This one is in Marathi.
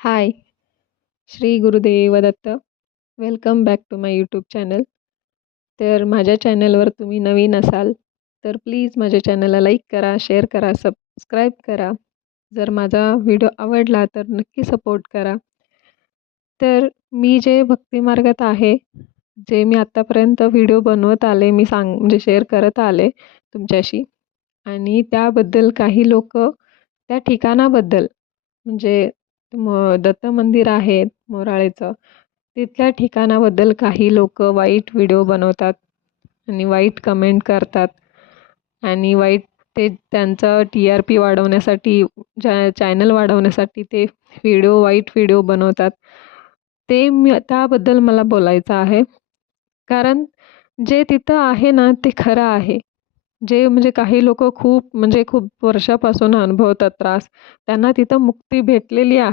High, Shri Gurudev Datta. Welcome back to my YouTube channel. तर माझ्या चॅनलवर तुम्ही नवीन असाल तर प्लीज माझ्या चॅनलला लाईक करा, शेअर करा, सबस्क्राईब करा. जर माझा व्हिडिओ आवडला तर नक्की सपोर्ट करा. तर मी जे भक्तिमार्गात आहे, जे मी आत्तापर्यंत व्हिडिओ बनवत आले, मी म्हणजे शेअर करत आले तुमच्याशी. आणि त्याबद्दल काही लोक त्या ठिकाणाबद्दल म्हणजे दत्त मंदिर आहे मोराळेचं, तिथल्या ठिकाणाबद्दल काही लोक वाईट व्हिडिओ बनवतात आणि वाईट कमेंट करतात आणि वाईट ते त्यांचं TRP वाढवण्यासाठी, चॅनल वाढवण्यासाठी ते वाईट व्हिडिओ बनवतात. त्याबद्दल मला बोलायचं आहे. कारण जे तिथं आहे ना ते खरं आहे. जे म्हणजे काही लोक खूप वर्षापासून अनुभवतात त्रास, त्यांना तिथं मुक्ती भेटलेली आहे.